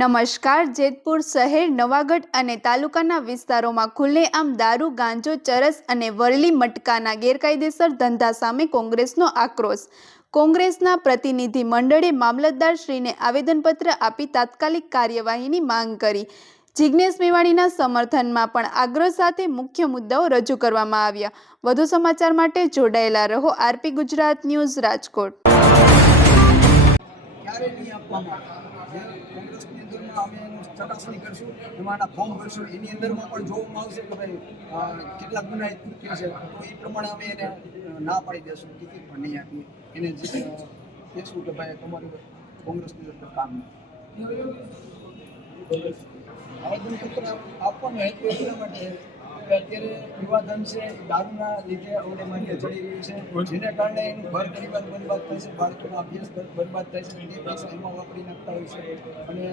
નમસ્કાર, જેતપુર શહેર, નવાગઢ અને તાલુકાના વિસ્તારોમાં ખુલ્લેઆમ દારૂ, ગાંજો, ચરસ અને વરલી મટકાના ગેરકાયદેસર ધંધા સામે કોંગ્રેસનો આક્રોશ. કોંગ્રેસના પ્રતિનિધિ મંડળે મામલતદારશ્રીને આવેદનપત્ર આપી તાત્કાલિક કાર્યવાહીની માંગ કરી. જિજ્ઞેશ મેવાણીના સમર્થનમાં પણ આગ્રહ સાથે મુખ્ય મુદ્દાઓ રજૂ કરવામાં આવ્યા. વધુ સમાચાર માટે જોડાયેલા રહો આરપી ગુજરાત ન્યૂઝ રાજકોટ. અમે ચકાસણી કરશું. એમાંના ફોર્મ ભરશું. એની અંદરમાં પણ જોવામાં આવશે કે ભાઈ કેટલા ગુના કૃત્યો છે. તો એ પ્રમાણે અમે એને ના પાડી દેશું. ટિકિટ પણ નહીં આપીએ. એને જે કહેશું કે ભાઈ તમારું કોંગ્રેસની અંદર કામ નથી. આવેદનપત્ર આપવાનો હેતુ એટલા માટે કે અત્યારે યુવાધન છે, દારૂના લીધે અવડે માન્ય ચડી રહ્યું છે, જેને કારણે એનું ઘર પરિવાર બરબાદ થાય છે, બાળકોનો અભ્યાસ બરબાદ થાય છે એની પાસે એમાં વાપરી નાખતા હોય છે, અને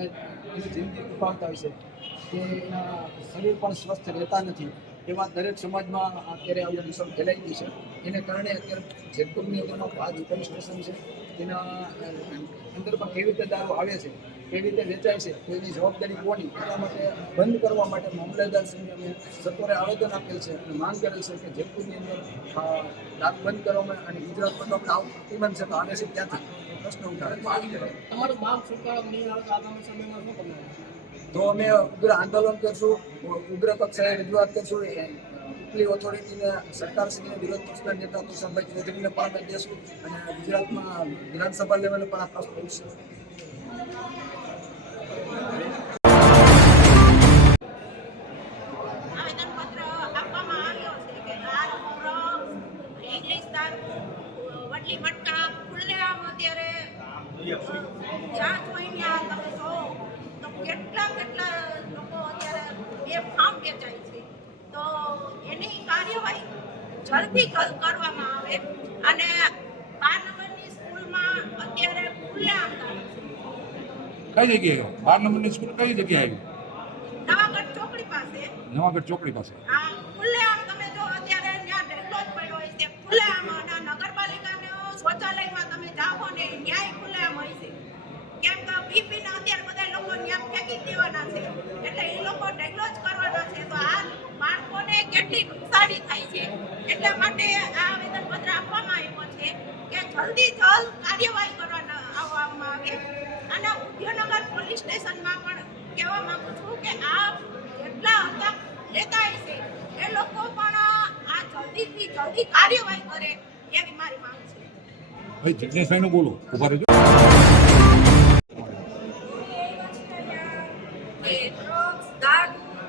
જિંદગી ઉપાડતા હોય છે, કે એના શરીર પણ સ્વસ્થ રહેતા નથી. એવા દરેક સમાજમાં અત્યારે આવી અસર ફેલાઈ ગઈ છે. એને કારણે અત્યારે જેતપુરની અંદરમાં પાંચ પોલીસ સ્ટેશન છે, તેના અંદર પણ કેવી રીતે દારૂ આવે છે કેવી રીતે વેચાય છે. તેની જવાબદારી કોની? એના માટે બંધ કરવા માટે મામલેદારશ્રીને અમે સત્વરે આવેદન આપેલ છે અને માંગ કરેલ છે કે જેતપુરની અંદર દાંત બંધ કરવામાં અને ગુજરાતમાં પર આપણે આવું પ્રતિબંધ છે તો આવે છે ત્યાંથી? પ્રશ્ન ઉઠાવે. તમારું માંગ સ્વીકારવા નહીં આવે તો આગામી સમયમાં શું કરવાનું? તો અમે ઉગ્ર આંદોલન કરશું ઉગ્ર કક્ષાએ રજૂઆત કરશું. ઉપલી ઓથોરિટીને સરકારશ્રીને વિરોધ પક્ષના નેતા તુષારભાઈ ચૌધરીને પણ અમે દેશું અને ગુજરાતમાં વિધાનસભા લેવલે પણ આ પ્રશ્ન ઉઠશે. જલ્દી કર- કરવામાં આવે. અને બાર નંબરની સ્કૂલમાં અત્યારે ખુલ્લેઆમ કઈ જગ્યાએ? બાર નંબરની સ્કૂલ કઈ જગ્યાએ આવી? નવાગઢ ચોકડી પાસે. નવાગઢ ચોકડી પાસે આ ખુલ્લેઆમ તમે જો અત્યારે ત્યાં ઢેકલો જ પડ્યો હોય છે ખુલ્લેઆમ અને નગરપાલિકાને શૌચાલયમાં તમે જાઓ ને ન્યાય ખુલ્લેઆમ હોય છે કેમ કે પી પીને અત્યારે બધા લોકો ત્યાં ફેંકી જ દેવાના છે એટલે એ લોકો ઢેકલો જ કરવાના છે તો આ બાળકોને કેટલી નુકસાની થાય છે એટલા માટે આ આવેદનપત્ર આપવામાં આવ્યો છે કે જલ્દી જલ્દ કાર્યવાહી કરવાના આવવામાં આવે. અને ઉદ્યોગનગર પોલીસ સ્ટેશનમાં પણ કહેવા માંગુ છું કે આ જેટલા હતા લેતા હશે એ લોકો પણ આ જલ્દીથી જલ્દી કાર્યવાહી કરે એવી મારી માંગ છે. ભાઈ જિજ્ઞેશભાઈનું બોલો. ઊભા રહેજો.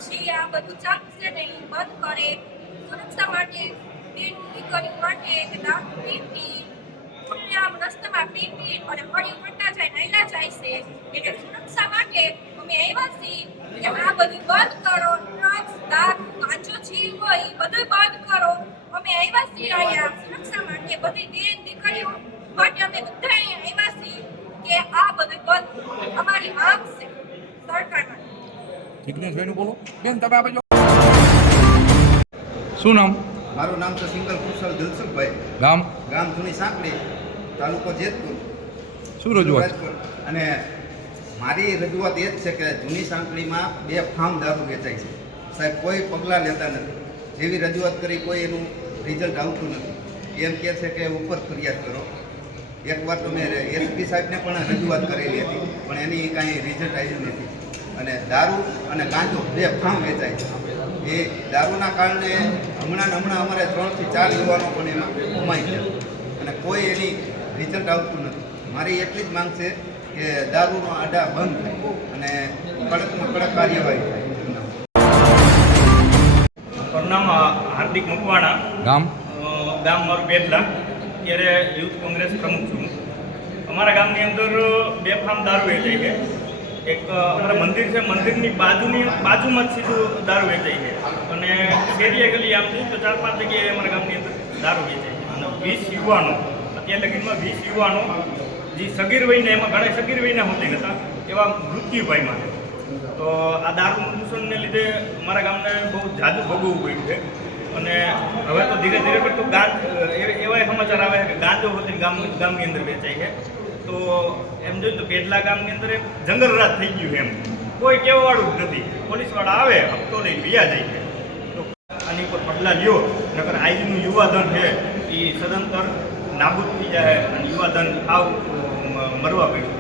છે બધું ચાલુ છે ને એ બંધ કરે. સુરક્ષા માટે બેન દીકરી માટે કે ખુલ્લેઆમ રસ્તામાં પીપી અને હળી પડતા જાય નાયલા જાય છે. એટલે સુરક્ષા માટે અમે આવ્યા છીએ. કે આ બધું બંધ કરો. ડ્રગ્સ દારૂ કાચો જીવ હોય એ બધું બંધ કરો. અમે આવ્યા છીએ અહીંયા સુરક્ષા માટે. બધી બેન દીકરીઓ માટે અમે બધા અહીંયા આવ્યા છીએ કે આ બધું બંધ અમારી માંગ છે સરકાર માટે જિજ્ઞેશભાઈનું બોલો. બેન તમે આપજો શું નામ? મારું નામ છે સિંગલ કુશલ દિલસુખભાઈ ગામ? ગામ જૂની સાંકડી તાલુકો જેતપુર. શું રજૂઆત? અને મારી રજૂઆત એ જ છે કે જૂની સાંકડીમાં બે ફાર્મ દારૂ વેચાય છે. સાહેબ કોઈ પગલાં લેતા નથી. જેવી રજૂઆત કરી કોઈ એનું રિઝલ્ટ આવતું નથી. એમ કહે છે કે ઉપર ફરિયાદ કરો. એકવાર તો મેં એસપી સાહેબને પણ રજૂઆત કરેલી હતી પણ એની કાંઈ રિઝલ્ટ આવ્યું નથી. અને દારૂ અને ગાંજો બે ફાર્મ વેચાય છે. એ દારૂના કારણે હમણાં હમણાં અમારે ત્રણથી ચાર યુવાનો પણ એમાં ગુમાઈ ગયા. અને કોઈ એની રિઝલ્ટ આવતું નથી. મારી એટલી જ માંગ છે કે દારૂનો આડા બંધ થાય અને કડકમાં કડક કાર્યવાહી થાય. મારું હાર્દિક મકવાણા. ગામ? ગામ મારું બેદલા. અત્યારે યુથ કોંગ્રેસ પ્રમુખ છું અમારા ગામની અંદર બે ફાર્મ દારૂ વેચાય છે એક અમારા મંદિર છે, મંદિરની બાજુની, બાજુમાં જ સીધું દારૂ વેચાય છે. અને શેરીએ ગલી આમ જોઈએ તો ચાર પાંચ જગ્યાએ અમારા ગામની અંદર દારૂ વેચાય છે. અને વીસ યુવાનો અત્યાર લગીનમાં વીસ યુવાનો, જે સગીર વયને, એમાં ઘણા સગીર વયના હોતી હતા એવા મૃત્યુ પામ્યા છે. તો આ દારૂ પ્રદૂષણને લીધે અમારા ગામને બહુ જાજુ ભોગવવું પડ્યું છે. અને હવે તો ધીરે ધીરે પડતું ગાંજ એ- એવા સમાચાર આવે છે કે ગાંજો હોતી ગામ, ગામની અંદર વેચાય છે. તો એમ જોયું તો પેટલા ગામની અંદર એક જંગલ રાજ થઈ ગયું એમ. કોઈ કહેવાવાળું જ નથી. પોલીસવાળા આવે, હપ્તો લઈને વ્યા જાય તો આની ઉપર પગલાં લ્યો, નકર આજનું યુવાધન છે એ સદંતર નાબૂદ થઈ જાય અને યુવાધન આવ મરવા પડ્યું.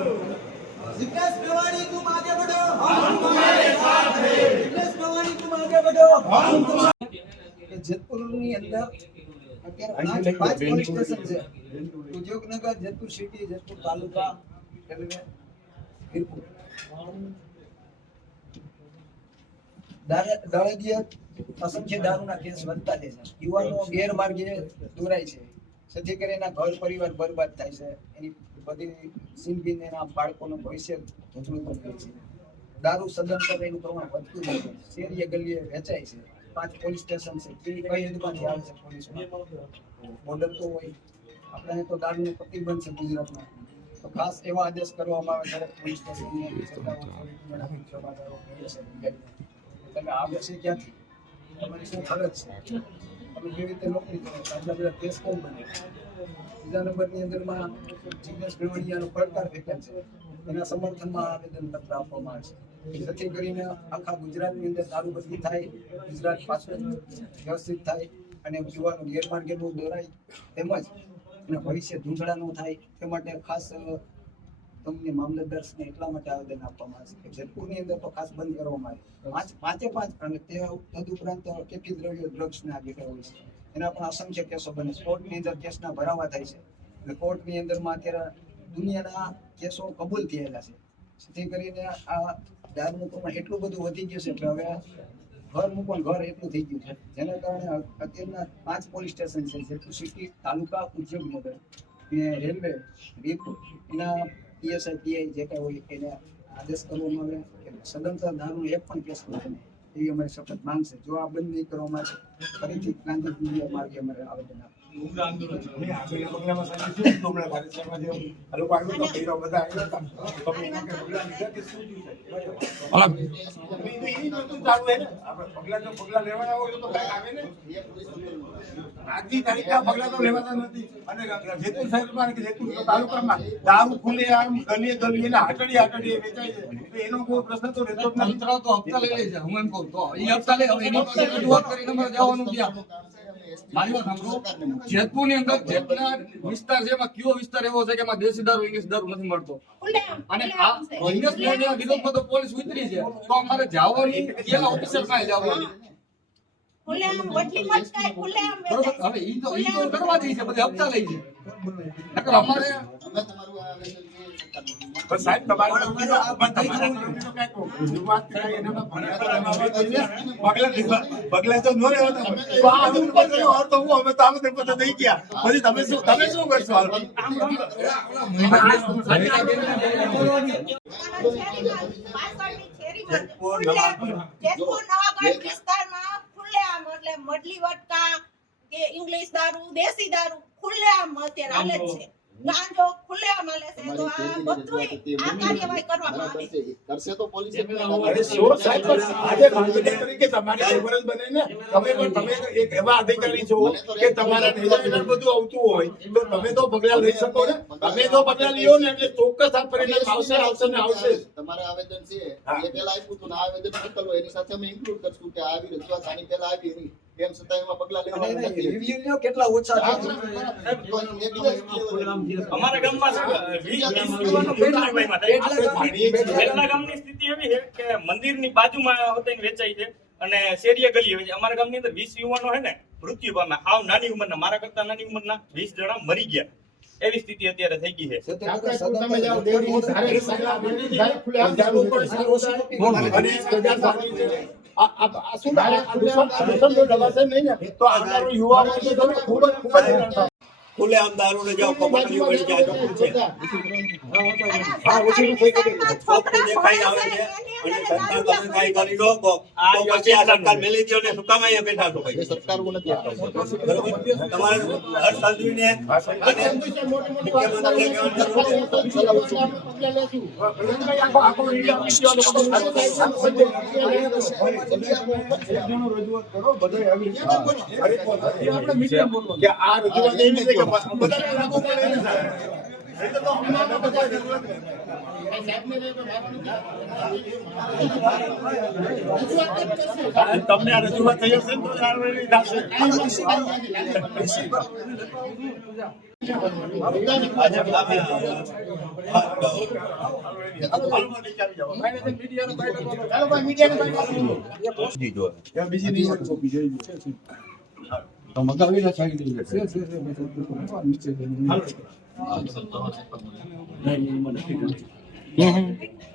विकास प्रवाणी तुम आगे बढ़ो हम तुम्हारे साथ हैं विकास प्रवाणी तुम आगे बढ़ो हम तुम्हारे જેતપુરની અંદર અત્યારે પાંચ પાંચ પોલીસ સ્ટેશન છે ઉદ્યોગનગર જેતપુર સિટી જેતપુર તાલુકા રેલવે વીરપુર દારે- દાળદીય અસંખ્ય દારૂના કેસ વધતા જાય છે. યુવાનો ગેરમાર્ગે દોરાય છે. જેથી કરીને એના ઘર પરિવાર બરબાદ થાય છે. એની બધી જિંદગી એના બાળકોનું ભવિષ્ય ધૂંધળું બની જાય છે. દારૂ સદંતર એનું પ્રમાણ વધતું જાય છે. શેરીએ ગલીએ વેચાય છે. પાંચ પોલીસ સ્ટેશન છે. તે કઈ હદમાંથી આવે છે પોલીસ બોર્ડર તો હોય. આપણે તો દારૂ પ્રતિબંધ છે ગુજરાતમાં. તો ખાસ એવા આદેશ કરવામાં આવે દરેક પોલીસ સ્ટેશનને. તમે આવે છે ક્યાંથી? તમારી છે. તમે કેવી રીતે નોકરી કરો આટલા બધા કેસ કેમ બને? બીજા નંબરની અંદરમાં જિગ્નેશ મેવાડિયાનો પડકાર ફેંકેલ છે. એના સમર્થનમાં આવેદન પત્ર આપવામાં આવે છે. જેથી કરીને આખા ગુજરાતની અંદર દારૂબંધી થાય, ગુજરાત પાછળ વ્યવસ્થિત થાય અને યુવાનો ગેરમાર્ગે દોરાય, તેમજ એના ભવિષ્ય ધૂંધળા ન થાય. તે માટે ખાસ તમને મામલતદારશ્રીને એટલા માટે આવેદન આપવામાં આવે છે કે જેતપુરની અંદર તો ખાસ બંધ કરવામાં આવે. પાંચ, પાંચે પાંચ અને તે તદુપરાંત કેટલી દ્રવ્યો ડ્રગ્સના આગળ હોય છે? એના પણ અસંખ્ય કેસો બને છે. કોર્ટની અંદર કેસના ભરાવા થાય છે. અને કોર્ટની અંદરમાં અત્યારે દુનિયાના કેસો કબૂલ થયેલા છે. જેથી કરીને આ દારૂનું પ્રમાણ એટલું બધું વધી ગયું છે કે હવે ઘર મૂકો ઘર એટલું થઈ ગયું છે. જેના કારણે અત્યારના પાંચ પોલીસ સ્ટેશન છે, જેટલું સિટી, તાલુકા ઉદ્યોગનગર રેલવે વીરપુર એના પીએસઆઈ, પીઆઈ જે કાંઈ હોય એને આદેશ કરવામાં આવે કે સદંતર દારૂ એક પણ કેસ ન બને, એવી અમારી શપથ માંગશે જો આ બંધ નહીં કરવામાં આવે ફરીથી ગાંધી માર્ગે અમારે આવેદન આપવું આજની તારીખે આ પગલાં તો લેવાતા નથી અને જેતપુર શહેરમાં કે તાલુકામાં દારૂ ખુલે આમ ગલીએ ગલીએ ને હાટડીએ હાટડીએ વેચાય છે એનો કોઈ પ્રશ્ન તો રહેતો જ નથી હપ્તા લઈ લે છે હું એમ કહું તો એ હપ્તા લે કરીને જવાનું ક્યાં? વિસ્તાર છે કયો વિસ્તાર એવો છે કે એમાં દેશી દારૂ, ઇંગ્લિશ દારૂ નથી મળતો? અને આ ઇંગ્લિશ પોલીસ ઉતરી છે. અમારે જવાની કેવા ઓફિસર ઈ તો ઈ તો હપ્તા લઈ અમારે પગલાં તો ન તો હું અમે તો આમ ગયા. પછી તમે શું તમે શું કરશો એટલે મડલી વટકા કે ઇંગ્લિશ દારૂ દેશી દારૂ ખુલ્લેઆમ અત્યારે હાલે છે. ગાંજો ખુલ્લેઆમ હાલે છે તો આ બધુંય આ કાર્યવાહી કરવામાં આવે. કરશે તો પોલીસ અરે શું સાહેબ આજે ગાંધીનગર તરીકે તમારી કોઈ ફરજ બને ને તમે પણ તમે એક એવા અધિકારી છો કે તમારા નિવેદન બધું આવતું હોય તો તમે તો પગલા લઈ શકો ને. તમે જો પગલા લ્યો ને એટલે ચોક્કસ આ પરિણામ આવશે આવશે ને આવશે તમારે આવેદન છે. એ પેલા આપ્યું હતું ને આવેદન એની સાથે અમે ઇન્ક્લુડ કરશું કે આવી રજૂઆત આની પેલા આવી એની તેમ છતાં એમાં પગલા લેવાના રિવ્યુ લ્યો કેટલા ઓછા છે. તો એ દિવસ કેવો અમારા ગામમાં ગામની- સ્થિતિ એવી છે કે મંદિરની બાજુમાં હોતે વેચાય છે અને શેરીએ ગલી અમારા ગામની અંદર વીસ યુવાનો છે ને મૃત્યુ પામે. આવ નાની ઉંમરના મારા કરતા નાની ઉંમરના વીસ જણા મરી ગયા. એવી સ્થિતિ અત્યારે થઈ ગઈ છે. તમે જાઓ, આ- શું દુશ્મન- આ દુશ્મનનો દબાશે નહીં ને. તો આવનારો યુવા ખૂબ જ ખૂબ જ ખુલ્લે આમ દારૂ ને જાઓ કમાણી મળી જાય તો છે. હા, ઓછું થઈ ગયું. તો દેખાઈ આવે છે અને સરકાર તમે કાંઈ કરી લો તો પછી આ સરકાર મેલી દો ને શું કામ અહીંયા બેઠા છો ભાઈ? સરકાર કો નથી આપતા. તમારે હર્ષ સંઘવીને અને મુખ્યમંત્રીને કહેવાની જરૂર છે. આ રજૂઆત તમને આ રજૂઆત થઈ હશે તો જ આ થશે. આજે તમે ચાલો ભાઈ, મીડિયાને ભાઈ